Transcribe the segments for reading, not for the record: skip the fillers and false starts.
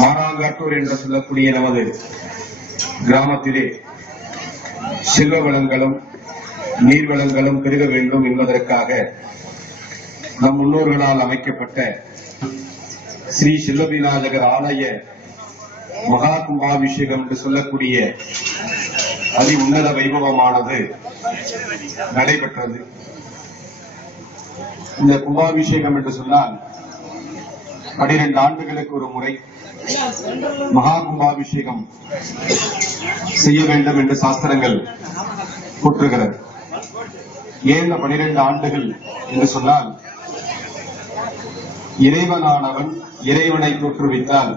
மானாங்காட்டூர் என்று சொல்லக்கூடிய நமது கிராமத்திலே செல்வ வளங்களும் நீர் வளங்களும் பெருக வேண்டும் என்பதற்காக நம் முன்னோர்களால் அமைக்கப்பட்ட ஸ்ரீ செல்வவிநாயகர் ஆலய மகா கும்பாபிஷேகம் என்று சொல்லக்கூடிய அதி உன்னத வைபவமானது நடைபெற்றது. இந்த கும்பாபிஷேகம் என்று சொன்னால் 12 ஆண்டுகளுக்கு ஒரு முறை மகா கும்பாபிஷேகம் செய்ய வேண்டும் என்று சாஸ்திரங்கள் போற்றுகிறது. ஏன் 12 ஆண்டுகள் என்று சொன்னால், இறைவனானவன் இறைவனை தோற்றுவித்தால்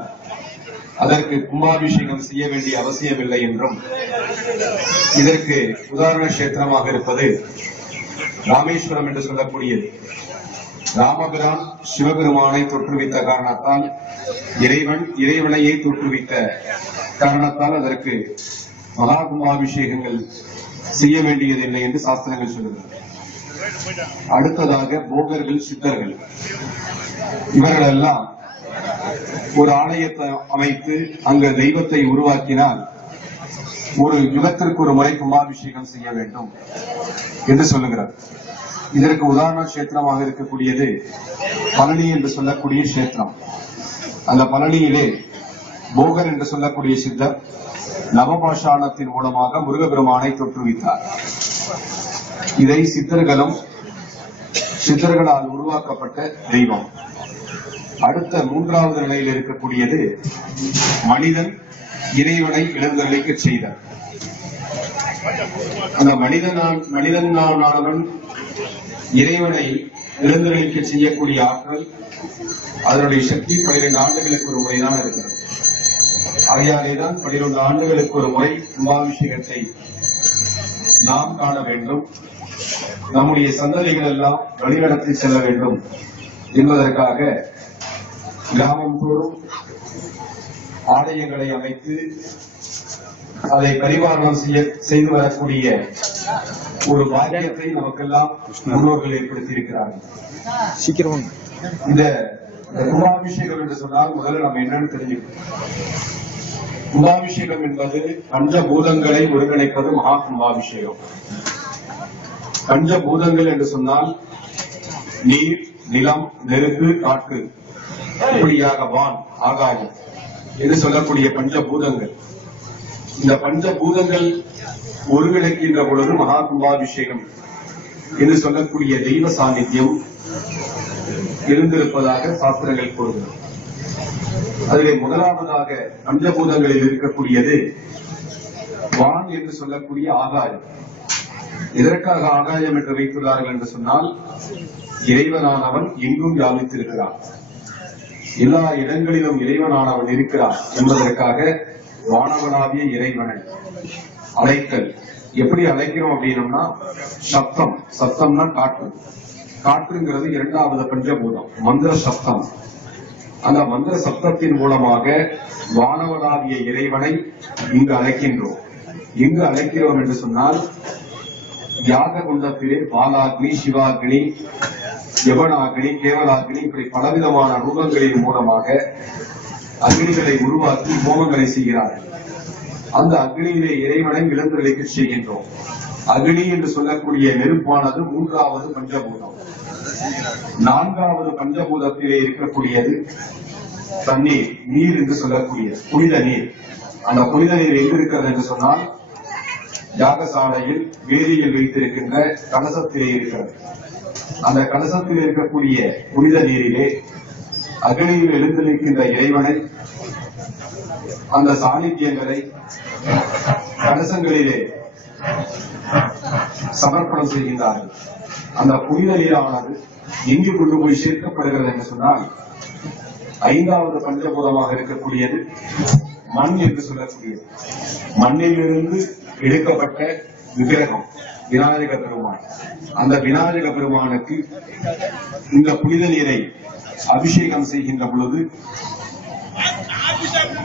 அதற்கு கும்பாபிஷேகம் செய்ய வேண்டிய அவசியமில்லை என்றும், இதற்கு உதாரண கஷேத்திரமாக இருப்பது ராமேஸ்வரம் என்று சொல்லக்கூடியது. ராமபிரான் சிவபெருமானை தோற்றுவித்த காரணத்தால், இறைவன் இறைவனையை தோற்றுவித்த காரணத்தால் அதற்கு மகா கும்பாபிஷேகங்கள் செய்ய வேண்டியதில்லை என்று சாஸ்திரங்கள் சொல்லுகிறது. அடுத்ததாக போகர்கள், சித்தர்கள் இவர்களெல்லாம் ஒரு ஆலயத்தை அமைத்து அங்கு தெய்வத்தை உருவாக்கினால் ஒரு யுகத்திற்கு ஒரு முறை கும்பாபிஷேகம் செய்ய வேண்டும் என்று சொல்லுகிறார். இதற்கு உதாரண கஷேத்திரமாக இருக்கக்கூடியது பழனி என்று சொல்லக்கூடிய கஷேத்திரம். அந்த பழனியிலே போகர் என்று சொல்லக்கூடிய சித்தர் நவபாஷாணத்தின் மூலமாக முருகபெருமானை தோற்றுவித்தார். இதை சித்தர்களால் உருவாக்கப்பட்ட தெய்வம். அடுத்த 3வது நிலையில் இருக்கக்கூடியது மனிதன் இறைவனை எழுந்தருளிக்க செய்தார். அந்த மனிதனானவன் இறைவனை எழுந்தருளிக்க செய்யக்கூடிய ஆற்றல், அதனுடைய சக்தி 12 ஆண்டுகளுக்கு ஒரு முறைதான் இருக்கிறது. ஆகையாலேதான் 12 ஆண்டுகளுக்கு ஒரு முறை கும்பாபிஷேகத்தை நாம் காண வேண்டும், நம்முடைய சந்ததிகள் எல்லாம் வழிநடத்தி செல்ல வேண்டும் என்பதற்காக கிராமம் தோறும் ஆலயங்களை அமைத்து அதை பரிபாலனம் செய்து வரக்கூடிய ஒரு பாக்கியத்தை நமக்கெல்லாம் முன்னோர்கள் ஏற்படுத்தி இருக்கிறார்கள். சீக்கிரம் இந்த கும்பாபிஷேகம் என்று சொன்னால் முதல்ல நம்ம என்னன்னு தெரிஞ்சுக்கணும். கும்பாபிஷேகம் என்பது பஞ்சபூதங்களை ஒருங்கிணைப்பது மகா கும்பாபிஷேகம். பஞ்சபூதங்கள் என்று சொன்னால் நீர், நிலம், நெருப்பு, காற்று, இப்படியாக வான், ஆகாயம் என்று சொல்லக்கூடிய பஞ்சபூதங்கள். இந்த பஞ்சபூதங்கள் ஒருங்கிணைக்கின்ற பொழுது மகா கும்பாபிஷேகம் என்று சொல்லக்கூடிய தெய்வ சாநித்தியம் இருந்திருப்பதாக சாஸ்திரங்கள் கூறுகிறது. அதிலே முதலாவதாக பஞ்சபூதங்களில் இருக்கக்கூடியது வான் என்று சொல்லக்கூடிய ஆகாயம். எதற்காக ஆகாயம் என்று வைத்துள்ளார்கள் என்று சொன்னால், இறைவனானவன் எங்கும் வியாபித்திருக்கிறான், எல்லா இடங்களிலும் இறைவனானவன் இருக்கிறான் என்பதற்காக வானவனாகிய இறைவனை அழைத்தல். எப்படி அழைக்கிறோம் அப்படின்னம்னா, சப்தம்னா காற்று. காற்றுங்கிறது 2வது பஞ்சபூதம், மந்திர சப்தம். அந்த மந்திர சப்தத்தின் மூலமாக வானவனாகிய இறைவனை இங்கு அழைக்கின்றோம். எங்கு அழைக்கிறோம் என்று சொன்னால், யாக குண்டத்திலே பாலாக்னி, சிவாக்னி, யவனாக்னி, கேவலாக்னி, இப்படி பலவிதமான ரூபங்களின் மூலமாக அக்னிகளை உருவாக்கி ஹோமங்களை செய்கிறார்கள். அந்த அக்னியிலே இறைவனை எழுந்தருளிக்க செய்கின்றோம். அக்னி என்று சொல்லக்கூடிய நெருப்பானது 3வது பஞ்சபூதம். 4வது பஞ்சபூதத்திலே இருக்கக்கூடியது தண்ணீர், நீர் என்று சொல்லக்கூடிய புனித நீர். அந்த புனித நீர் எங்கு இருக்கிறது என்று சொன்னால், யாகசாலையில் வேதியில் வைத்திருக்கின்ற கலசத்திலே இருக்கிறது. அந்த கலசத்தில் இருக்கக்கூடிய புனித நீரிலே அக்னியில் எழுந்தளிக்கின்ற இறைவனை, அந்த சாநித்தியங்களை கலசங்களிலே சமர்ப்பணம் செய்கின்றார்கள். அந்த புனித நீரானது எங்கு கொண்டு போய் சேர்க்கப்படுகிறது என்று சொன்னால், 5வது பஞ்சபூதமாக இருக்கக்கூடியது மண் என்று சொல்லக்கூடியது. மண்ணிலிருந்து எடுக்கப்பட்ட விக்கிரகம் விநாயக பெருமான். அந்த விநாயக பெருமானுக்கு இந்த புனித நீரை அபிஷேகம் செய்கின்ற பொழுது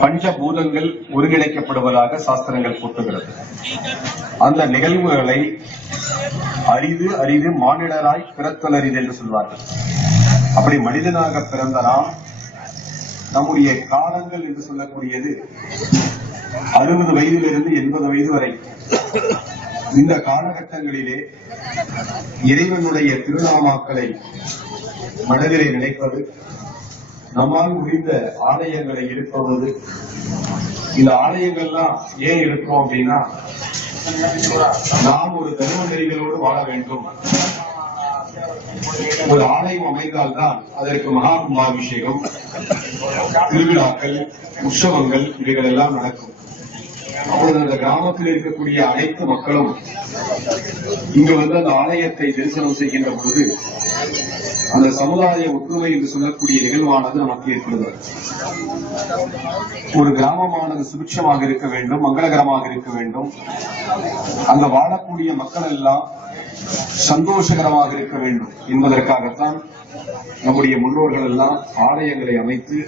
பஞ்சபூதங்கள் ஒருங்கிணைக்கப்படுவதாக சாஸ்திரங்கள் போட்டுகிறது. அந்த நிகழ்வுகளை அரிது மானிடராய் பிறத்தல் அரிது என்று சொல்வார்கள். அப்படி மனிதனாக பிறந்த நாம் நம்முடைய காலங்கள் என்று சொல்லக்கூடியது 60 வயதிலிருந்து 80 வயது வரை இந்த காலகட்டங்களிலே இறைவனுடைய திருநாமாக்களை மனதிலே நினைப்பது, நம்மால் முடிந்த ஆலயங்களை எழுப்புவது. இந்த ஆலயங்கள்லாம் ஏன் இருக்கிறோம் அப்படின்னா, நாம் ஒரு தர்ம நெறிகளோடு வாழ வேண்டும். ஒரு ஆலயம் அமைந்தால்தான் அதற்கு மகா கும்பாபிஷேகம், திருவிழாக்கள், உற்சவங்கள் இவைகள் எல்லாம் நடக்கும். அப்பொழுது அந்த கிராமத்தில் இருக்கக்கூடிய அனைத்து மக்களும் இங்கு வந்து அந்த ஆலயத்தை தரிசனம் செய்கின்ற பொழுது அந்த சமுதாய ஒற்றுமை என்று சொல்லக்கூடிய நிகழ்வானது நமக்கு ஏற்படுகிறது. ஒரு கிராமமானது சுபிட்சமாக இருக்க வேண்டும், மங்களகரமாக இருக்க வேண்டும். அங்க வாழக்கூடிய மக்கள் எல்லாம் சந்தோஷகரமாக இருக்க வேண்டும் என்பதற்காகத்தான் நம்முடைய முன்னோர்கள் எல்லாம் ஆலயங்களை அமைத்து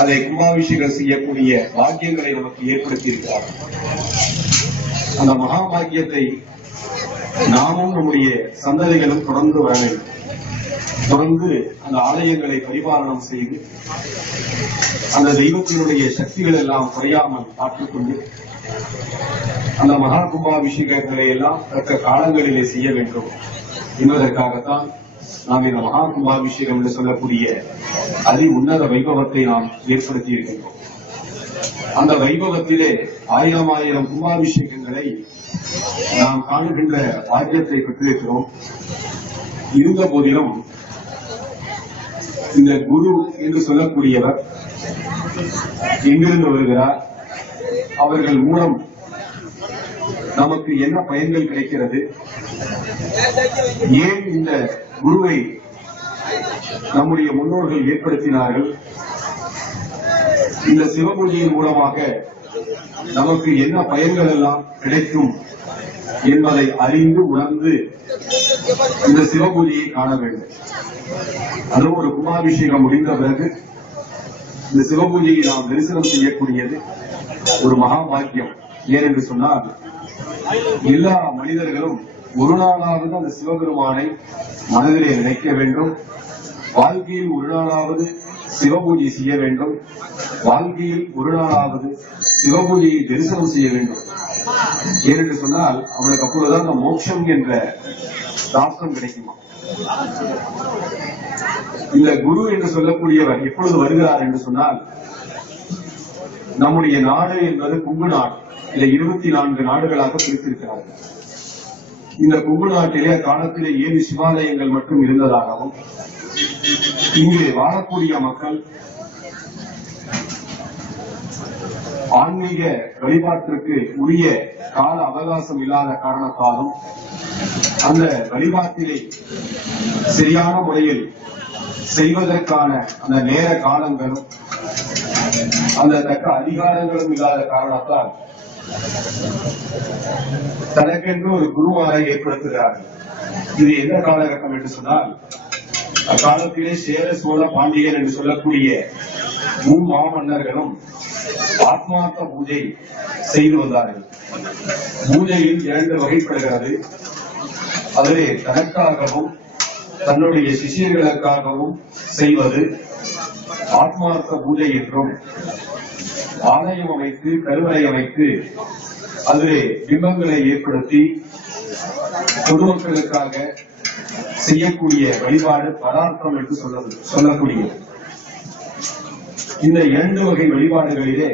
அதை கும்பாபிஷேகம் செய்யக்கூடிய பாக்கியங்களை நமக்கு ஏற்படுத்தி இருக்கிறார்கள். அந்த மகா பாக்கியத்தை நாமும் நம்முடைய சந்ததிகளும் தொடர்ந்து வர வேண்டும். தொடர்ந்து அந்த ஆலயங்களை பரிபாலனம் செய்து அந்த தெய்வத்தினுடைய சக்திகள் எல்லாம் குறையாமல் பார்த்துக்கொண்டு அந்த மகா கும்பாபிஷேகங்களை எல்லாம் தக்க காலங்களிலே செய்ய வேண்டும் என்பதற்காகத்தான் நாம் இந்த மகா கும்பாபிஷேகம் என்று சொல்லக்கூடிய அதி உன்னத வைபவத்தை நாம் ஏற்படுத்தி இருக்கின்றோம். அந்த வைபவத்திலே 1000 கும்பாபிஷேகங்களை நாம் காணுகின்ற பாக்கியத்தை பெற்றிருக்கிறோம். இருந்த போதிலும் இந்த குரு என்று சொல்லக்கூடியவர் எங்கிருந்து வருகிறார், அவர்கள் மூலம் நமக்கு என்ன பயன்கள் கிடைக்கிறது, ஏன் இந்த குருவை நம்முடைய முன்னோர்கள் ஏற்படுத்தினார்கள், இந்த சிவபூஜையின் மூலமாக நமக்கு என்ன பயன்கள் எல்லாம் கிடைக்கும் என்பதை அறிந்து உணர்ந்து இந்த சிவபூஜையை காண வேண்டும். அதுவும் ஒரு கும்பாபிஷேகம் முடிந்த பிறகு இந்த சிவபூஜையை நாம் தரிசனம் செய்யக்கூடியது ஒரு மகா பாக்கியம். ஏனென்று சொன்னால், எல்லா மனிதர்களும் ஒரு நாளாவது அந்த சிவபெருமானை மனதிலே நினைக்க வேண்டும். வாழ்க்கையில் ஒரு நாளாவது சிவபூஜை செய்ய வேண்டும். வாழ்க்கையில் ஒரு நாளாவது சிவபூஜையை தரிசனம் செய்ய வேண்டும். ஏனென்று சொன்னால் அவனுக்கு அப்பொழுதுதான் அந்த மோட்சம் என்ற தாக்கம் கிடைக்குமா. இந்த குரு என்று சொல்லக்கூடியவர் எப்பொழுது வருகிறார் என்று சொன்னால், நம்முடைய நாடு என்பது கும்பு நாடு. இதை 24 நாடுகளாக பிரித்திருக்கிறார்கள். இந்த கும்பு நாட்டிலே காலத்திலே 7 சிவாலயங்கள் மட்டும் இருந்ததாகவும், இங்கு வாழக்கூடிய மக்கள் ஆன்மீக வழிபாட்டிற்கு உரிய கால அவகாசம் இல்லாத காரணத்தாலும் அந்த வழிபாட்டிலே சரியான முறையில் செய்வதற்கான அந்த நேர காலங்களும் அந்த தக்க அதிகாரங்களும் இல்லாத காரணத்தால் தனக்கென்று ஒரு குருமாரை ஏற்படுத்துகிறார்கள். இது எந்த காலகட்டம் என்று சொன்னால், அக்காலத்திலே சேர சோழ பாண்டியன் என்று சொல்லக்கூடிய 3 மாமன்னர்களும் ஆத்மார்த்த பூஜை செய்து வந்தார்கள். பூஜையில் 2 வகைப்படுகிறது. அதிலே தனக்காகவும் தன்னுடைய சிஷியர்களுக்காகவும் செய்வது ஆத்மார்த்த பூஜை என்றும், ஆலயம் அமைத்து கருவறை அமைத்து அதிலே பிம்பங்களை ஏற்படுத்தி பொதுமக்களுக்காக செய்யக்கூடிய வழிபாடு பதார்த்தம் என்று சொல்லக்கூடியது. இந்த 2 வகை வழிபாடுகளிலே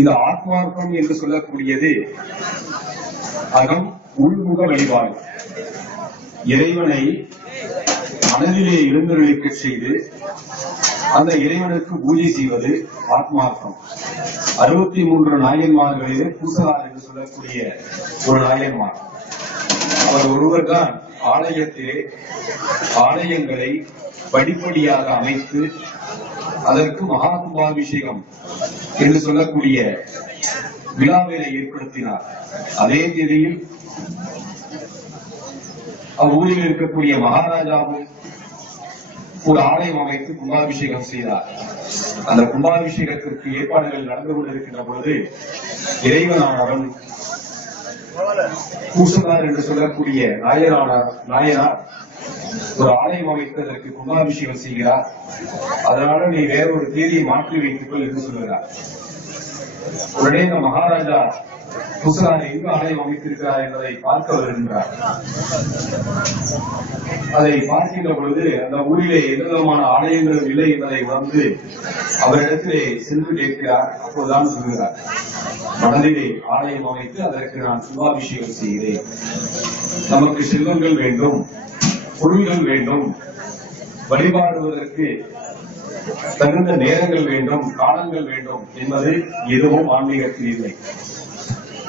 இந்த ஆத்மார்த்தம் என்று சொல்லக்கூடியது அகம் உள்முக வழிபாடு. இறைவனை மனதிலே எழுந்தருளிக்க செய்து அந்த இறைவனுக்கு பூஜை செய்வது ஆத்மார்த்தம். 63 நாயன்மார்களிலே பூசலார் என்று சொல்லக்கூடிய ஒரு நாயன்மார், அவர் ஒருவர் தான் ஆலயத்திலே ஆலயங்களை படிப்படியாக அமைத்து அதற்கு மகா கும்பாபிஷேகம் என்று சொல்லக்கூடிய விழாவினை ஏற்படுத்தினார். அதே தேதியில் அவ்வூரில் இருக்கக்கூடிய மகாராஜாவும் ஒரு ஆலயம் அமைத்து கும்பாபிஷேகம் செய்தார். அந்த கும்பாபிஷேகத்திற்கு ஏற்பாடுகள் நடந்து கொண்டிருக்கின்ற பொழுது இறைவனானவன் பூசலார் என்று சொல்லக்கூடிய நாயனார் ஒரு ஆலயம் அமைத்து அதற்கு கும்பாபிஷேகம் செய்கிறார். அதனால நீ வேற ஒரு தேதியை மாற்றி வைத்துக்கொள் என்று சொல்லுகிறார். உடனே இந்த மகாராஜா குசலார் எங்கு ஆலயம் அமைத்திருக்கிறார் என்பதை பார்க்க வருகின்றார். அதை பார்க்கின்ற பொழுது அந்த ஊரிலே எந்த விதமான ஆலயங்களும் இல்லை என்பதை உணர்ந்து அவரிடத்திலே சென்று கேட்கிறார். அப்போதுதான் சொல்கிறார், மனதிலே ஆலயம் அமைத்து அதற்கு நான் கும்பாபிஷேகம் செய்கிறேன். நமக்கு செல்வங்கள் வேண்டும், பொருள்கள் வேண்டும், வழிபாடுவதற்கு தகுந்த நேரங்கள் வேண்டும், காலங்கள் வேண்டும் என்பது எதுவும் ஆன்மீகத்தில் இல்லை.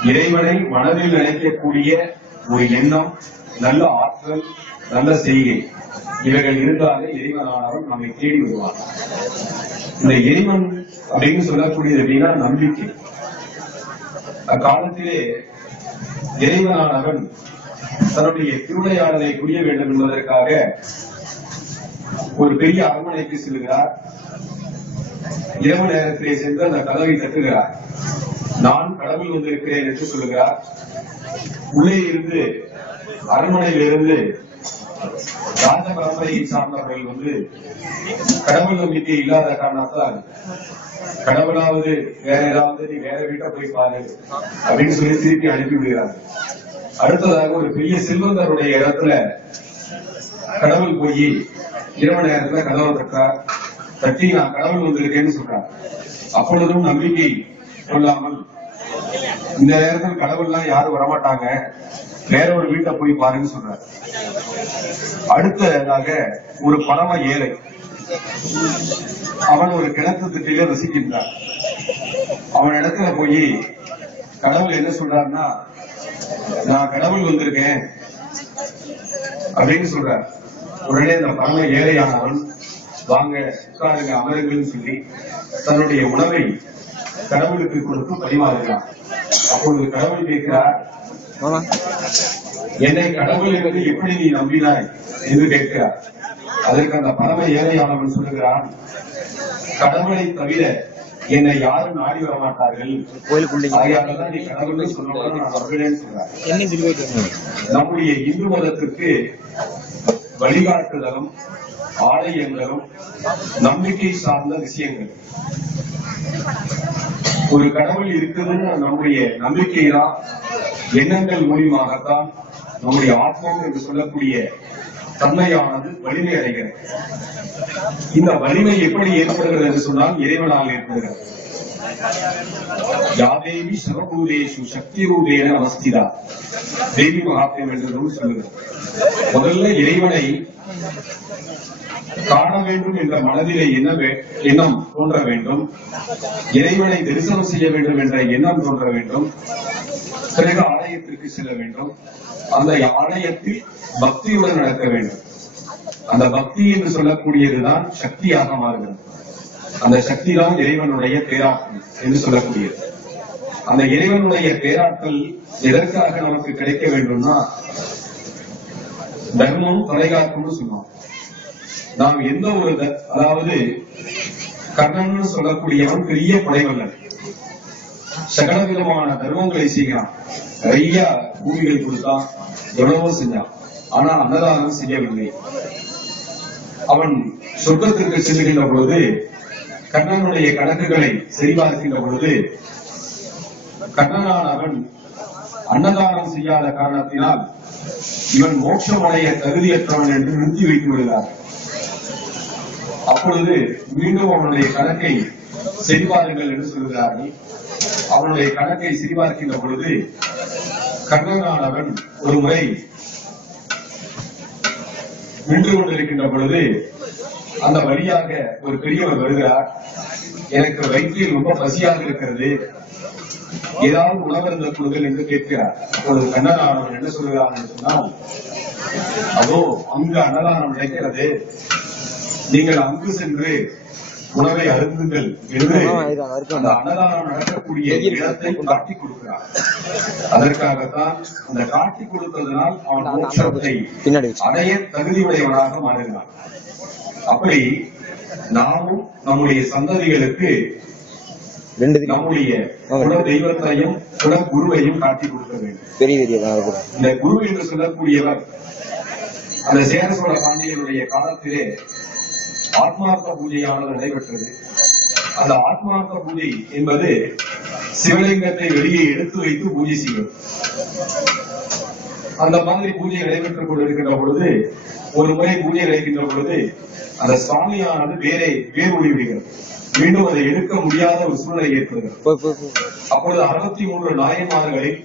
இறைவனை மனதில் நினைக்கக்கூடிய ஒரு எண்ணம், நல்ல ஆற்றல், நல்ல செய்கை, இவைகள் இருந்தாலே இறைவனானவன் நம்மை தேடி வருவான். இந்த இறைவன் அப்படின்னு சொல்லக்கூடியது அப்படின்னா நம்பிக்கை. அக்காலத்திலே இறைவனானவன் தன்னுடைய திருவிளையாடலை புரிய வேண்டும் என்பதற்காக ஒரு பெரிய அரண்மனைக்கு செல்கிறார். இரவு நேரத்திலே சென்று அந்த கதவை தட்டுகிறார். நான் கடவுள் வந்திருக்கிறேன் என்று சொல்லுகிறார். உள்ளே இருந்து அரண்மனையில் இருந்து ராஜ பரம்பரையை சார்ந்தவர்கள் வந்து கடவுள் நம்பிக்கை இல்லாத காரணத்தால் கடவுளாவது வேற ஏதாவது நீ வேற வீட்டை போய் பாரு அப்படின்னு சொல்லி திருப்பி அனுப்பி விடுகிறார். அடுத்ததாக ஒரு பெரிய செல்வந்தருடைய இடத்துல கடவுள் போய் இரவு நேரத்துல கதவை தட்டார். தட்டி நான் கடவுள் வந்திருக்கேன்னு சொல்றார். அப்பொழுதும் நம்பிக்கை கொள்ளாமல் இந்த நேரத்தில் கடவுள்லாம் யாரும் வரமாட்டாங்க, வேற ஒரு வீட்டை போய் பாருன்னு சொல்றார். அடுத்ததாக ஒரு பரம ஏழை, அவன் ஒரு கிணத்து திட்டிலே வசிக்கின்றான். அவன் இடத்துல போய் கடவுள் என்ன சொல்றாருன்னா, நான் கடவுள் வந்திருக்கேன் அப்படின்னு சொல்றார். உடனே அந்த பரம ஏழையானவன் வாங்க உட்காருங்க அமருங்கன்னு சொல்லி தன்னுடைய உணவை கடவுளுக்கு கொடுத்து பரிமாறுகிறான். அப்பொழுது கடவுள் கேட்கிறார், என்னை கடவுள் என்பது எப்படி நீ நம்பினாய் என்று கேட்கிறார். அதற்கு அந்த பரம ஏழையானவன் சொல்லுகிறான், கடவுளை தவிர என்னை யாரும் நாடி வர மாட்டார்கள், ஆகையால்தான் நீ கடவுள் சொல்லணும் நான் நம்புகிறேன்னு சொல்றார். நம்முடைய இந்து மதத்திற்கு வழிகாட்டுதலும் ஆலயங்களும் நம்பிக்கை சார்ந்த விஷயங்கள். ஒரு கடவுள் இருக்குதுன்னு நம்முடைய நம்பிக்கை தான், எண்ணங்கள் மூலியமாகத்தான் நம்முடைய ஆத்மம் என்று சொல்லக்கூடிய தன்மையானது வலிமை அடைகிறது. இந்த வலிமை எப்படி ஏற்படுகிறது என்று சொன்னால் இறைவனால் ஏற்படுகிறது. யாதேவி சர்வபூதேஷு சக்தி ரூபேன அவஸ்திதா தேவி மகாத்மியம் என்று சொல்லுகிறது. முதல்ல இறைவனை காண வேண்டும் என்ற மனதிலே எண்ணம் தோன்ற வேண்டும். இறைவனை தரிசனம் செய்ய வேண்டும் என்ற எண்ணம் தோன்ற வேண்டும். பிறகு ஆலயத்திற்கு செல்ல வேண்டும். அந்த ஆலயத்தில் பக்தியுடன் நடக்க வேண்டும். அந்த பக்தி என்று சொல்லக்கூடியதுதான் சக்தியாக மாறுகிறது. அந்த சக்தி தான் இறைவனுடைய பேராற்றல் என்று சொல்லக்கூடியது. அந்த இறைவனுடைய பேராற்றல் எதற்காக நமக்கு கிடைக்க வேண்டும்னா, தர்மம் தொலைகாக்கும்னு சொன்னோம். நாம் எந்த ஒரு அதாவது கர்ணன் சொல்லக்கூடியவன் பெரிய படைவல்லன், சகல விதமான தர்மங்களை செய்கிறான். நிறைய பூமிகள் கொடுத்தான், எவ்வளவோ செஞ்சான். ஆனா அன்னதானம் செய்யவில்லை. அவன் சொர்க்கத்திற்கு செல்லுகின்ற பொழுது கர்ணனுடைய கணக்குகளை சரிபார்க்கின்ற பொழுது கர்ணனானவன் அன்னதானம் செய்யாத காரணத்தினால் இவன் மோட்சமடைய தகுதியற்றவன் என்று நிறுத்தி வைத்து விடுகிறார். அப்பொழுது மீண்டும் அவனுடைய கணக்கை சரிபாருங்கள் என்று சொல்கிறார்கள். அவனுடைய கணக்கை சரிபார்க்கின்ற பொழுது கர்ணனானவன் ஒரு முறை நின்று கொண்டிருக்கின்ற பொழுது அந்த வழியாக ஒரு பெரியவர் வருகிறார். எனக்கு வயிற்றில் ரொம்ப பசியாக இருக்கிறது, ஏதாவது உணவருந்த கொடுங்கள் என்று கேட்கிறார். அப்பொழுது கண்ணனானவன் என்ன சொல்கிறார் என்று சொன்னால், அதோ அங்கு அன்னதானம் நடக்கிறது, நீங்கள் அங்கு சென்று உணவை அருந்துங்கள் என்று அந்த அன்னதானம் நடக்கக்கூடிய இடத்தை காட்டி கொடுக்கிறார். அதற்காகத்தான் அந்த காட்டி கொடுத்ததனால் அவன் மோட்சத்தை அடைய தகுதியுடையவனாக மாறுகிறான். அப்படி நாமும் நம்முடைய சந்ததிகளுக்கு நம்முடைய குல தெய்வத்தையும் குல குருவையும் காட்டி கொடுக்க வேண்டும். இந்த குரு என்று சொல்லக்கூடியவர் அந்த சேர சோழ பாண்டியனுடைய காலத்திலே ஆத்மார்த்த பூஜையானது நடைபெற்றது. அந்த ஆத்மார்த்த பூஜை என்பது சிவலிங்கத்தை வெளியே எடுத்து வைத்து பூஜை செய்வது. அந்த மாதிரி பூஜை நடைபெற்றுக் கொண்டிருக்கின்ற பொழுது, ஒரு முறை பூஜை நடைகின்ற பொழுது அந்த சுவாமியானது வேறு ஒளிவிடுகிறது. மீண்டும் அதை எடுக்க முடியாத ஒரு சூழ்நிலை ஏற்படுகிறது. அப்பொழுது 63 நாயன்மார்களில்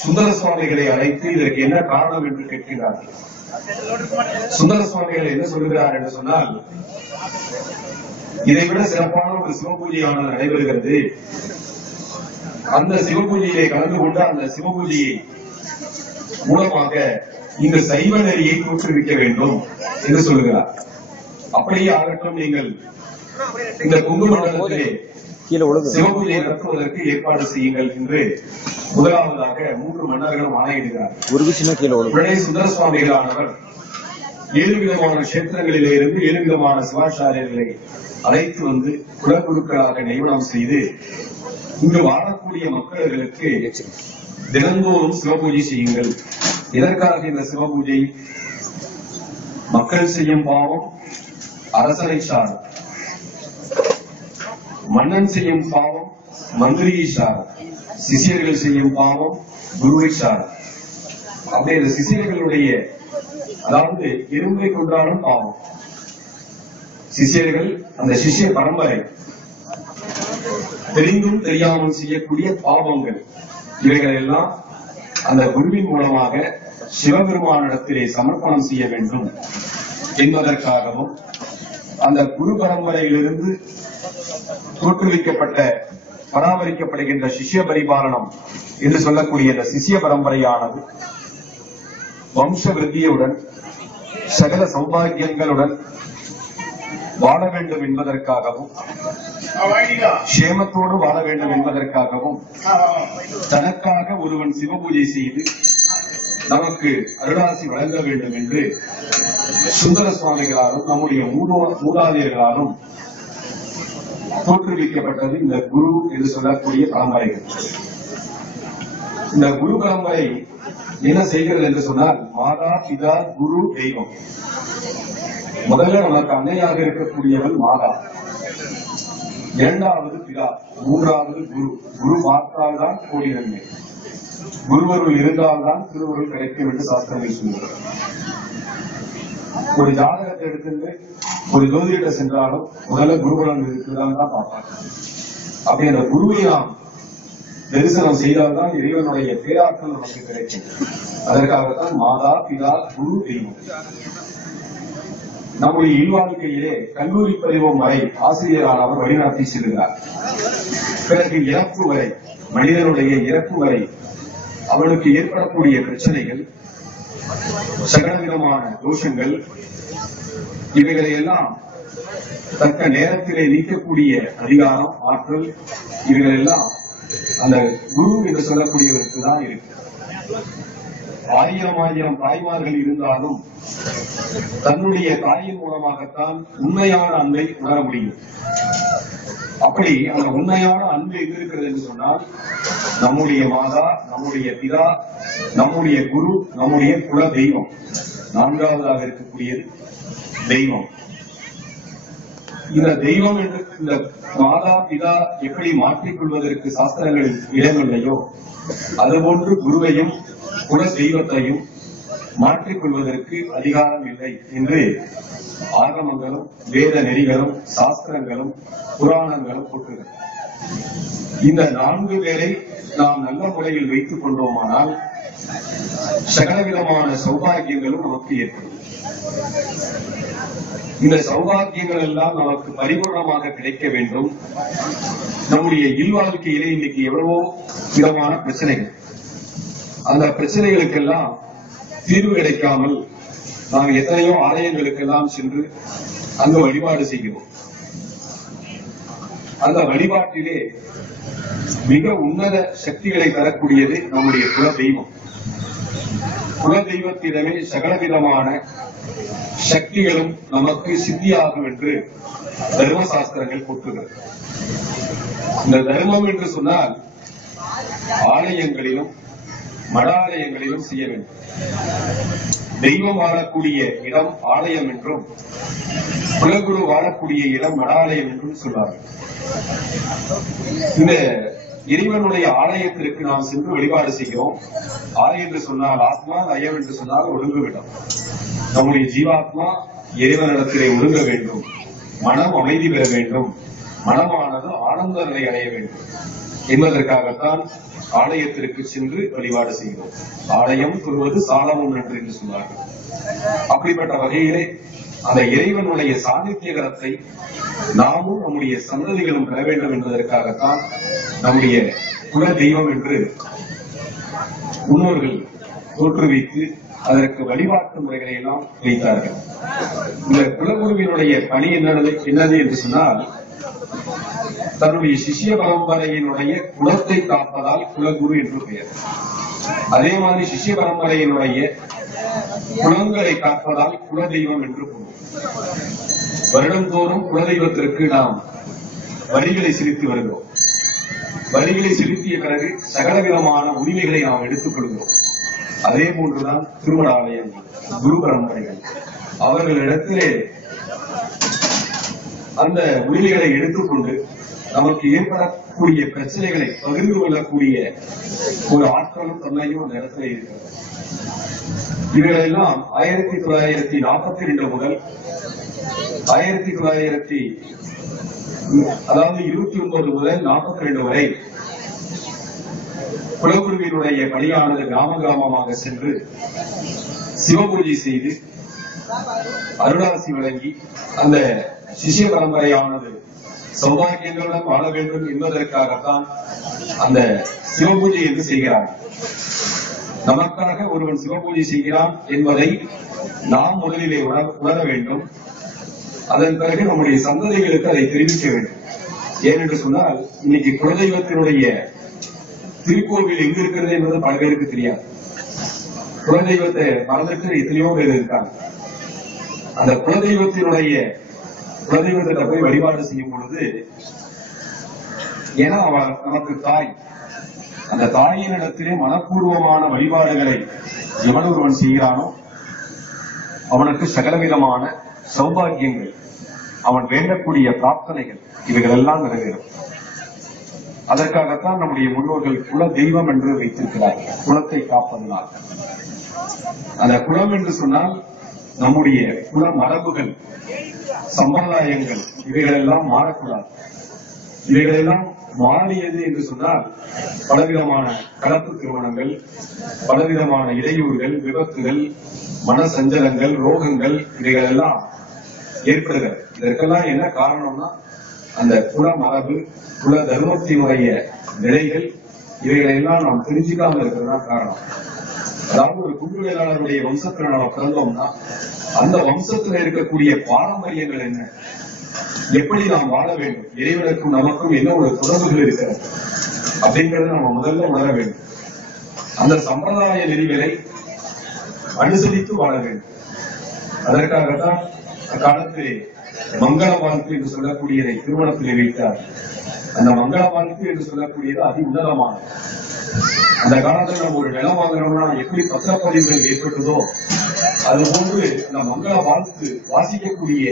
சுந்தர சுவாமிகளை அழைத்து இதற்கு என்ன காரணம் என்று கேட்கிறார்கள். சுந்தர சுவாமிகள் என்ன சொல்லுகிறார் என்று சொன்னால், இதைவிட சிறப்பான ஒரு சிவபூஜையானது நடைபெறுகிறது. அந்த சிவபூஜையை கலந்து கொண்டு அந்த சிவபூஜையை மூலமாக இந்த சைவ நெறியை தோற்றுவிக்க வேண்டும் என்று சொல்லுகிறார். அப்படியே ஆகட்டும், நீங்கள் இந்த குங்கு மண்டலத்திலே சிவபூஜை நடத்துவதற்கு ஏற்பாடு செய்யுங்கள் என்று முதலாவதாக 3 மன்னர்களும் ஆணையிடுகிறார். உடனே சுந்தர சுவாமிகளானவர் 7 விதமான கஷேத்திரங்களிலே இருந்து 7 விதமான சிவாச்சாரியர்களை அழைத்து வந்து குலகுருக்களாக நியமனம் செய்து இங்கு வாழக்கூடிய மக்களுக்கு தினந்தோறும் சிவபூஜை செய்யுங்கள். இதற்காக இந்த சிவபூஜை மக்கள் செய்யும் பாவம் அரசனை சாரும், மன்னன் செய்யும் பாவம் மந்திரியை சாரும், சிஷியர்கள் செய்யும் பாவம் குருவை சாரும். அப்படி இந்த சிஷியர்களுடைய, அதாவது எறும்பை கொன்றாலும் பாவம், சிஷியர்கள் அந்த சிஷிய பரம்பரை தெரிந்தும் தெரியாமல் செய்யக்கூடிய பாவங்கள், இவைகள் எல்லாம் அந்த குருவின் மூலமாக சிவபெருமானிடத்திலே சமர்ப்பணம் செய்ய வேண்டும் என்பதற்காகவும், அந்த குரு பரம்பரையிலிருந்து தோற்றுவிக்கப்பட்ட பராமரிக்கப்படுகின்ற சிஷ்ய பரிபாலனம் என்று சொல்லக்கூடிய இந்த சிஷ்ய பரம்பரையானது வம்ச விருத்தியுடன் சகல சௌபாகியங்களுடன் வாழ வேண்டும் என்பதற்காகவும், சேமத்தோடு வாழ வேண்டும் என்பதற்காகவும் தனக்காக ஒருவன் சிவபூஜை செய்து நமக்கு அருளாசி வழங்க வேண்டும் என்று சுந்தர சுவாமிகளாலும் நம்முடைய மூதாதையர்களாலும் தோற்றுவிக்கப்பட்டது இந்த குரு என்று சொல்லக்கூடிய பரம்பரைகள். இந்த குரு பரம்பரை என்ன செய்கிறது என்று சொன்னால், மாதா பிதா குரு தெய்வம். முதல்ல நமக்கு அன்னையாக இருக்கக்கூடியவள் மாதா, 2வது பிதா, 3வது குரு. குரு பார்த்தால்தான் கோடி நன்மை, குருவருள் இருந்தால்தான் திருவருள் கிடைக்கும் என்று சாஸ்திரங்கள் சொல்கிறது. ஒரு ஜாதகத்தை எடுத்து ஒரு ஜோதிட சென்றாலும் முதல்ல குருபலன் இருக்குதான் தான் பார்ப்பாங்க. அப்படி அந்த குருவை நாம் தரிசனம் செய்தால்தான் இறைவனுடைய பேராற்றல் நமக்கு கிடைக்கும். அதற்காகத்தான் மாதா பிதா குரு தெய்வம். நம்முடைய இல்வாழ்க்கையிலே கல்லூரி பருவம் வரை ஆசிரியரானவர் வழிநடத்தி செல்கிறார். பிறகு இறப்பு வரை, மனிதனுடைய இறப்பு வரை அவனுக்கு ஏற்படக்கூடிய பிரச்சனைகள், சகலவிதமான தோஷங்கள், இவைகளை எல்லாம் தக்க நேரத்திலே நீக்கக்கூடிய அதிகாரம், ஆற்றல், இவைகள் எல்லாம் அந்த குரு என்று சொல்லக்கூடியவருக்கு தான் இருக்கு. 1000 தாய்மார்கள் இருந்தாலும் தன்னுடைய தாயின் மூலமாகத்தான் உண்மையான அன்பை உணர முடியும். அப்படி அந்த உண்மையான அன்பு எங்க இருக்கிறது என்று சொன்னால், நம்முடைய மாதா, நம்முடைய பிதா, நம்முடைய குரு, நம்முடைய குல தெய்வம், 4வதாக இருக்கக்கூடியது தெய்வம். இந்த தெய்வம் என்று இந்த மாதா பிதா எப்படி மாற்றிக்கொள்வதற்கு சாஸ்திரங்களில் இடமில்லையோ, அதுபோன்று குருவையும் குல தெய்வத்தையும் மாற்றிக்கொள்வதற்கு அதிகாரம் இல்லை என்று ஆகமங்களும் வேத நெறிகளும் சாஸ்திரங்களும் புராணங்களும் போட்டுள்ளது. இந்த 4 பேரை நாம் நல்ல முறையில் வைத்துக் கொண்டோமானால் சகலவிதமான சௌபாகியங்களும் நமக்கு ஏற்படும். இந்த சௌபாகியங்கள் எல்லாம் நமக்கு பரிபூர்ணமாக கிடைக்க வேண்டும். நம்முடைய இல்வாழ்க்கையிலே இன்னைக்கு எவ்வளவோ விதமான பிரச்சனைகள், அந்த பிரச்சனைகளுக்கெல்லாம் தீர்வு கிடைக்காமல் நாம் எத்தனையோ ஆலயங்களுக்கெல்லாம் சென்று அங்கு வழிபாடு செய்கிறோம். அந்த வழிபாட்டிலே மிக உன்னத சக்திகளை தரக்கூடியது நம்முடைய குல தெய்வம். குல தெய்வத்திடமே சகலவிதமான சக்திகளும் நமக்கு சித்தியாகும் என்று தர்மசாஸ்திரங்கள் போட்டுகிறது. இந்த தர்மம் என்று சொன்னால் ஆலயங்களிலும் மடாலயங்களிலும் செய்ய வேண்டும். தெய்வம் வாழக்கூடிய இடம் ஆலயம் என்றும், குலகுரு வாழக்கூடிய இடம் மடாலயம் என்றும் சொல்வார்கள். இந்த இறைவனுடைய ஆலயத்திற்கு நாம் சென்று வழிபாடு செய்கிறோம். ஆலயம் என்று சொன்னால் ஆத்மா, லயம் என்று சொன்னால் ஒடுங்குவிடும். நம்முடைய ஜீவாத்மா இறைவனிடத்திலே ஒடுங்க வேண்டும், மனம் அமைதி பெற வேண்டும், மனமானது ஆனந்த நிலை அடைய வேண்டும் என்பதற்காகத்தான் ஆலயத்திற்கு சென்று வழிபாடு செய்கிறோம். ஆலயம் சொல்வது சாலமும் நன்று என்று சொன்னார்கள். அப்படிப்பட்ட வகையிலே அந்த இறைவனுடைய சாநித்தியகரத்தை நாமும் நம்முடைய சந்ததிகளும் பெற வேண்டும் என்பதற்காகத்தான் நம்முடைய குல தெய்வம் என்று முன்னோர்கள் தோற்றுவித்து அதற்கு வழிபாட்டு முறைகளை எல்லாம் வைத்தார்கள். இந்த குலகுருவினுடைய பணி என்னது என்று சொன்னால், தன்னுடைய சிஷ்ய பரம்பரையினுடைய குலத்தை காப்பதால் குலகுரு என்று பெயர். அதே மாதிரி சிஷ்ய பரம்பரையினுடைய குலங்களை காப்பதால் குல தெய்வம் என்று பொருள். வருடந்தோறும் குலதெய்வத்திற்கு நாம் வரிகளை செலுத்தி வருகிறோம். வரிகளை செலுத்திய பிறகு சகலவிதமான உரிமைகளை நாம் எடுத்துக் கொள்கிறோம். அதே போன்றுதான் திருமண ஆலயங்கள், குரு பரம்பரைகள் அவர்களிடத்திலே அந்த உரிமைகளை எடுத்துக்கொண்டு நமக்கு ஏற்படக்கூடிய பிரச்சனைகளை பகிர்ந்து கொள்ளக்கூடிய ஒரு ஆட்களும் தன்மையும் அந்த இடத்துல இருக்கிறது. இவைகளெல்லாம் 1942 முதல் 1929 முதல் 42 வரை குலகுருவினுடைய பணியானது கிராம கிராமமாக சென்று சிவபூஜை செய்து அருளாசி வழங்கி அந்த சிஷ்ய பரம்பரையானது சௌபாகியங்களுடன் வாழ வேண்டும் என்பதற்காகத்தான் அந்த சிவபூஜை என்று செய்கிறார். நமக்காக ஒருவன் சிவபூஜை செய்கிறான் என்பதை நாம் முதலிலே உணர வேண்டும். அதன் பிறகு நம்முடைய சந்ததிகளுக்கு அதை தெரிவிக்க வேண்டும். ஏனென்று சொன்னால், இன்னைக்கு குலதெய்வத்தினுடைய திருக்கோவில் எங்க இருக்கிறது என்பது பல பேருக்கு தெரியாது. குலதெய்வத்தை மறந்துட்டு எத்தனையோ பேர் இருக்காங்க. அந்த குலதெய்வத்திட்ட போய் வழிபாடு செய்யும் பொழுது, ஏன்னா அவன் நமக்கு தாய், அந்த தாயினிடத்திலே மனப்பூர்வமான வழிபாடுகளை எவன் ஒருவன் செய்கிறானோ அவனுக்கு சகலவிதமான சௌபாகியங்கள், அவன் வேண்டக்கூடிய பிரார்த்தனைகள் இவைகள் எல்லாம் நிறைவேறும். அதற்காகத்தான் நம்முடைய முன்னோர்கள் குல தெய்வம் என்று வைத்திருக்கிறார்கள், குலத்தை காப்பதனால். அந்த குலம் என்று சொன்னால் நம்முடைய குல மரபுகள், சம்பிரதாயங்கள் இவைகளெல்லாம் மாறக்கூடாது. இவைகளெல்லாம் மாறியது என்று சொன்னால் பலவிதமான கலப்பு திருமணங்கள், பலவிதமான இடையூறுகள், விபத்துகள், மன சஞ்சலங்கள், ரோகங்கள் இவைகள் எல்லாம் ஏற்படுகிறது. இதற்கெல்லாம் என்ன காரணம்னா, அந்த குல மரபு, குல தர்மத்தினுடைய நிலைகள் இவைகளெல்லாம் நாம் தெரிஞ்சுக்காம இருக்கிறதா காரணம். அதாவது ஒரு குண்டு வேளாளருடைய வம்சத்துல நம்ம பிறந்தோம்னா அந்த வம்சத்துல இருக்கக்கூடிய பாரம்பரியங்கள் என்ன, எப்படி நாம் வாழ வேண்டும், இறைவனுக்கும் நமக்கும் என்ன ஒரு தொடர்புகள் இருக்கிறது அப்படிங்கறத நம்ம முதல்ல உணர வேண்டும். அந்த சம்பிரதாய நெறிகளை அனுசரித்து வாழ வேண்டும். அதற்காகத்தான் அக்காலத்திலே மங்கள வாழ்த்து என்று சொல்லக்கூடியதை திருமணத்திலே வைத்தார். அந்த மங்கள வாழ்த்து என்று சொல்லக்கூடியது அதி உன்னதமானது. அந்த காலத்தில் நம்ம ஒரு நிலம் வாங்குறோம்னா எப்படி பத்திரப்பதிவுகள் ஏற்பட்டதோ அதுபோன்று அந்த மங்கள வாழ்த்து வாசிக்கக்கூடிய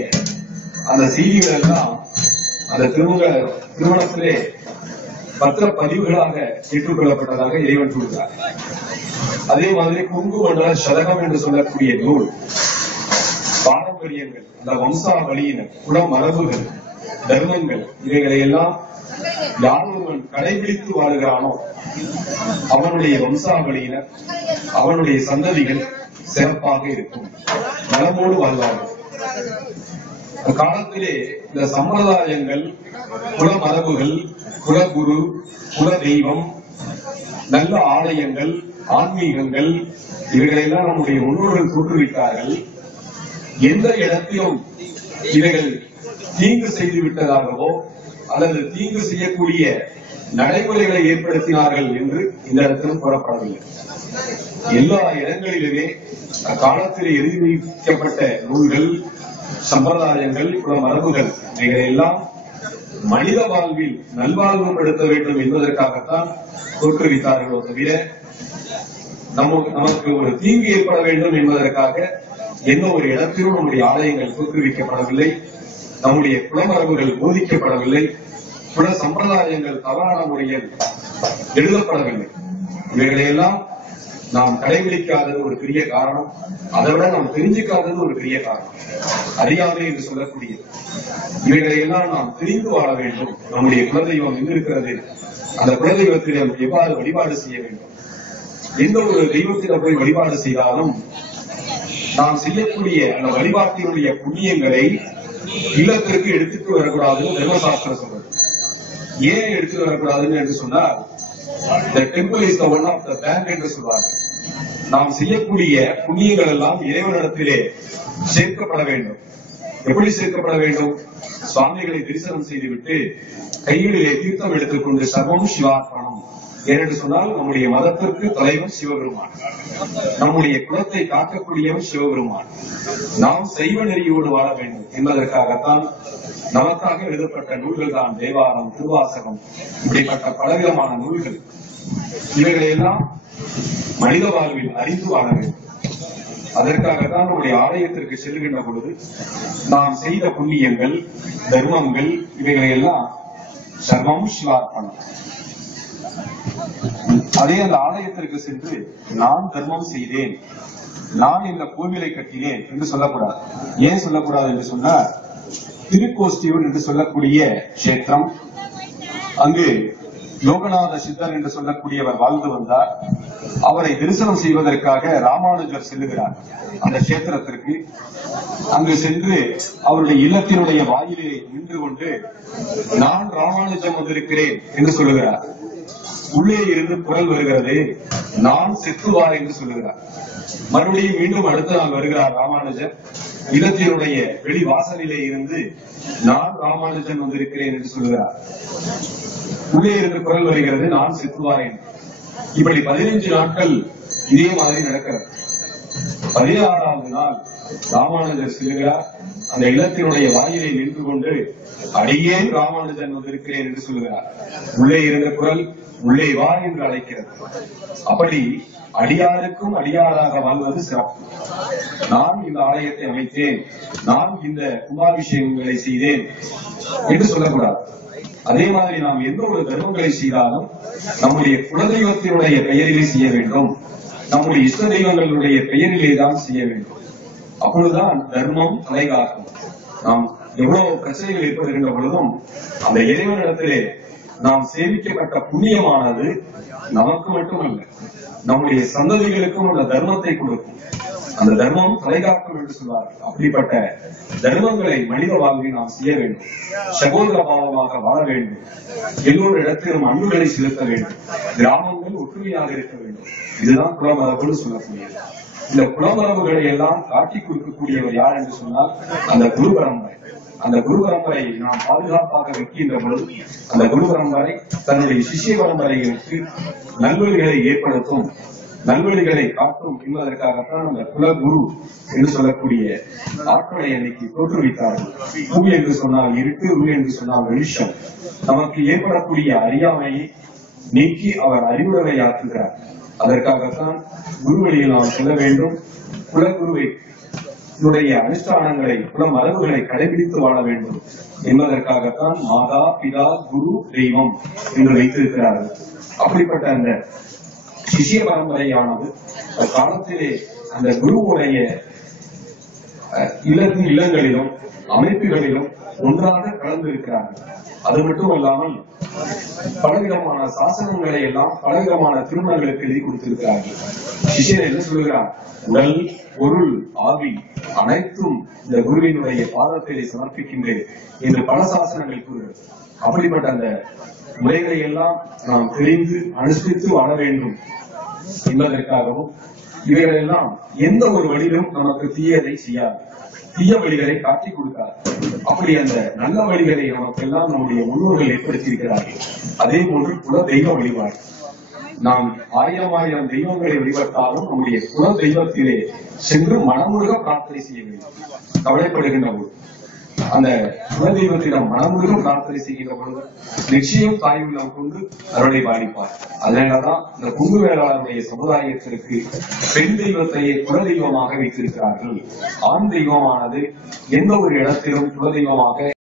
அந்த செய்திகள் எல்லாம் அந்த திருமணத்திலே பத்திரப்பதிவுகளாக ஏற்றுக்கொள்ளப்பட்டதாக இறைவன் சொல்கிறார். அதே மாதிரி கொங்கு மண்டல சதகம் என்று சொல்லக்கூடிய நூல் பாரம்பரியங்கள், அந்த வம்சாவளியினர், குல மரபுகள், தர்மங்கள் இவைகளை எல்லாம் யார் ஒருவன் கடைபிடித்து வாழ்கிறானோ அவனுடைய வம்சாவளியினர், அவனுடைய சந்ததிகள் சிறப்பாக இருக்கும், நலமோடு வாழ்வார்கள். காலத்திலே இந்த சம்பிரதாயங்கள், குல மரபுகள், குலகுரு, குல தெய்வம், நல்ல ஆலயங்கள், ஆன்மீகங்கள் இவைகளெல்லாம் நம்முடைய முன்னோர்கள் தோற்றுவித்தார்கள். எந்த இடத்திலும் இவைகள் தீங்கு செய்து விட்டதாகவோ அல்லது தீங்கு செய்யக்கூடிய நடைமுறைகளை ஏற்படுத்தினார்கள் என்று இந்த இடத்திலும் கூறப்படவில்லை. எல்லா இடங்களிலுமே அக்காலத்தில் எழுதி வைக்கப்பட்ட நூல்கள், சம்பிரதாயங்கள், குல மரபுகள் இவைகளெல்லாம் மனித வாழ்வில் நல்வாழ்வு படுத்த வேண்டும் என்பதற்காகத்தான் தோற்றுவித்தார்களோ தவிர நமக்கு ஒரு தீங்கு ஏற்பட வேண்டும் என்பதற்காக எந்த ஒரு இடத்திலும் நம்முடைய ஆலயங்கள் தோற்றுவிக்கப்படவில்லை, நம்முடைய குலமரபுகள் போதிக்கப்படவில்லை, குல சம்பிரதாயங்கள் தவறான முறையில் எழுதப்படவில்லை. இவைகளையெல்லாம் நாம் கடைபிடிக்காதது ஒரு பெரிய காரணம். அதை விட நாம் தெரிஞ்சுக்காதது ஒரு பெரிய காரணம். அறியாமை என்று சொல்லக்கூடிய இவைகளையெல்லாம் நாம் தெரிந்து வாழ வேண்டும். நம்முடைய குலதெய்வம் எங்க இருக்கிறது, அந்த குலதெய்வத்தில் நாம் எவ்வாறு வழிபாடு செய்ய வேண்டும். எந்த ஒரு தெய்வத்தில போய் வழிபாடு செய்தாலும் நாம் செய்யக்கூடிய அந்த வழிபாட்டினுடைய புண்ணியங்களை இல்லத்திற்கு எடுத்துட்டு வரக்கூடாதுன்னு தர்மசாஸ்திரம் சொல்றது. ஏன் எடுத்துட்டு வரக்கூடாதுன்னு என்று சொன்னால், the temple is the one of the bank என்று சொல்வார்கள். நாம் செய்யக்கூடிய புண்ணியங்கள் எல்லாம் இறைவனிடத்திலே சேர்க்கப்பட வேண்டும். எப்படி சேர்க்கப்பட வேண்டும்? சுவாமிகளை தரிசனம் செய்துவிட்டு கைகளிலே தீர்த்தம் எடுத்துக்கொண்டு சர்வம் சிவார்ப்பணம் ஏனென்று சொன்னால், நம்முடைய மதத்திற்கு தலைவர் சிவபெருமான், நம்முடைய குலத்தை காக்கக்கூடியவன் சிவபெருமான். நாம் சைவ நெறியோடு வாழ வேண்டும் என்பதற்காகத்தான் நமக்காக எழுதப்பட்ட நூல்கள் தான் தேவாரம், திருவாசகம், இப்படிப்பட்ட பலவிதமான நூல்கள். இவைகளையெல்லாம் மனித வாழ்வில் அறிந்து வாழ வேண்டும். அதற்காகத்தான் நம்முடைய ஆலயத்திற்கு செல்கின்ற பொழுது நாம் செய்த புண்ணியங்கள், தர்மங்கள், இவைகளையெல்லாம் சர்வம் சிவார்ப்பணம். அதே அந்த ஆலயத்திற்கு சென்று நான் தர்மம் செய்தேன், நான் இந்த கோவிலை கட்டினேன் என்று சொல்லக்கூடாது. ஏன் சொல்லக்கூடாது என்று சொன்னால், திருக்கோஷ்டியூர் என்று சொல்லக்கூடிய கஷேத்திரம், அங்கு யோகநாத சித்தர் என்று சொல்லக்கூடியவர் வாழ்ந்து வந்தார். அவரை தரிசனம் செய்வதற்காக ராமானுஜர் செல்லுகிறார் அந்த கஷேத்திரத்திற்கு. அங்கு சென்று அவருடைய இல்லத்தினுடைய வாயிலே நின்று கொண்டு நான் ராமானுஜம் வந்திருக்கிறேன் என்று சொல்லுகிறார். உள்ளே இருந்து குரல் வருகிறது, நான் செத்துவார் என்று சொல்லுகிறார். மறுபடியும் மீண்டும் அடுத்த நாள் வருகிறார் ராமானுஜர். இல்லத்தினுடைய வெளி வாசலிலே இருந்து நான் ராமானுஜன் வந்திருக்கிறேன் என்று சொல்லுகிறார். உள்ளே இருந்து குரல் வருகிறது, நான் செத்துவாரேன். இப்படி 15 நாட்கள் இதே மாதிரி நடக்கிறது. 16வது நாள் ராமானுஜர் செல்கிறார். அந்த இல்லத்தினுடைய வாயிலை நின்று கொண்டு அடியேன் ராமானுஜன் வந்திருக்கிறேன் என்று சொல்லுகிறார். உள்ளே இருந்த குரல் உள்ளே வா என்று அழைக்கிறது. அப்படி அடியாருக்கும் அடியாராக வாழ்வது சிறப்பு. நான் இந்த ஆலயத்தை அமைத்தேன், நான் இந்த கும்பாபிஷேகங்களை செய்தேன் என்று சொல்லக்கூடாது. அதே மாதிரி நாம் எந்த ஒரு தர்மங்களை செய்தாலும் நம்முடைய குலதெய்வத்தினுடைய பெயரிலே செய்ய வேண்டும், நம்முடைய இஷ்ட தெய்வங்களுடைய பெயரிலே தான் செய்ய வேண்டும். அப்பொழுதுதான் தர்மம் தலைகாக்கும். நாம் எவ்வளவு பிரச்சனைகள் ஏற்படுகின்ற பொழுதும் அந்த இறைவனிடத்திலே நாம் சேவிக்கப்பட்ட புண்ணியமானது நமக்கு மட்டுமல்ல, நம்முடைய சந்ததிகளுக்கும் அந்த தர்மத்தை கொடுக்கும். அந்த தர்மம் தலைகாக்கும் என்று சொல்வார்கள். அப்படிப்பட்ட தர்மங்களை மனித வாழ்வில் நாம் செய்ய வேண்டும். சகோதர பாவமாக வாழ வேண்டும். எல்லோரு இடத்திலும் அன்புகளை செலுத்த வேண்டும். கிராமங்கள் ஒற்றுமையாக இருக்க வேண்டும். இதுதான் குலமரபுன்னு சொல்லக்கூடியது. இந்த குலமரபுகளை எல்லாம் காட்டி கொடுக்கக்கூடியவர் யார் என்று சொன்னால் அந்த குரு பரம்பரை. அந்த குரு பரம்பரை நாம் பாதுகாப்பாக வைக்கின்ற பொழுது அந்த குரு பரம்பரை தன்னுடைய சிஷ்ய பரம்பரைகளுக்கு நல்வழிகளை ஏற்படுத்தும், நல்வழிகளை காட்டும் என்பதற்காகத்தான் அந்த குலகுரு என்று சொல்லக்கூடிய ஆட்களை அன்னைக்கு தோற்றுவித்தார்கள். பூ என்று சொன்னால் இருட்டு, உள் என்று சொன்னால் வெளிச்சம். நமக்கு ஏற்படக்கூடிய அறியாமையை நீக்கி அவர் அறிவுரை ஆற்றுகிறார். அதற்காகத்தான் குருவழியில் நாம் செல்ல வேண்டும். குலகுருவை அனுஷ்டானங்களை, குல மரபுகளை கடைபிடித்து வாழ வேண்டும் என்பதற்காகத்தான் மாதா, பிதா, குரு, தெய்வம் என்று வைத்திருக்கிறார்கள். அப்படிப்பட்ட அந்த சிஷ்ய பரம்பரையானது காலத்திலே அந்த குருவுடைய இல்லங்களிலும் அமைப்புகளிலும் ஒன்றாக கலந்திருக்கிறார்கள். அது மட்டுமல்லாமல் பலவிதமான சாசனங்களை எல்லாம் பலவிதமான திருமணங்களுக்கு எழுதி கொடுத்திருக்கிறார்கள். சிஷ்யன் என்ன சொல்லுகிறார்? உடல், பொருள், ஆவி அனைத்தும் இந்த குருவினுடைய பாதத்திலே சமர்ப்பிக்கின்றேன் என்று பல சாசனங்கள் கூறுகிறது. அப்படிப்பட்ட அந்த முறைகளை எல்லாம் நாம் தெரிந்து அனுஷ்டித்து வாழ வேண்டும் என்பதற்காகவும் இவைகளெல்லாம் எந்த ஒரு வழியிலும் நமக்கு தீயதை செய்யாது, தீய வழிகளை காட்டிக் கொடுக்காது. அப்படி அந்த நல்ல வழிகளை நமக்கெல்லாம் நம்முடைய முன்னோர்கள் ஏற்படுத்தியிருக்கிறார்கள். அதே போன்று குல தெய்வ வழிபாடு. நாம் 1000 தெய்வங்களை வழிபட்டாலும் நம்முடைய குல தெய்வத்திலே சென்று மனமுருக பிரார்த்தனை செய்ய வேண்டும். கவலைப்படுகின்ற போது அந்த குலதெய்வத்திடம் மனமுருக பிரார்த்தனை செய்கின்ற பொழுது நிச்சயம் தாய் உள்ளம் கொண்டு அருளை பாதிப்பார். அதனாலதான் இந்த குங்கு வேளாளருடைய சமுதாயத்திற்கு பெண் தெய்வத்தையே குலதெய்வமாக வைத்திருக்கிறார்கள். ஆண் தெய்வமானது எந்த ஒரு இடத்திலும் குலதெய்வமாக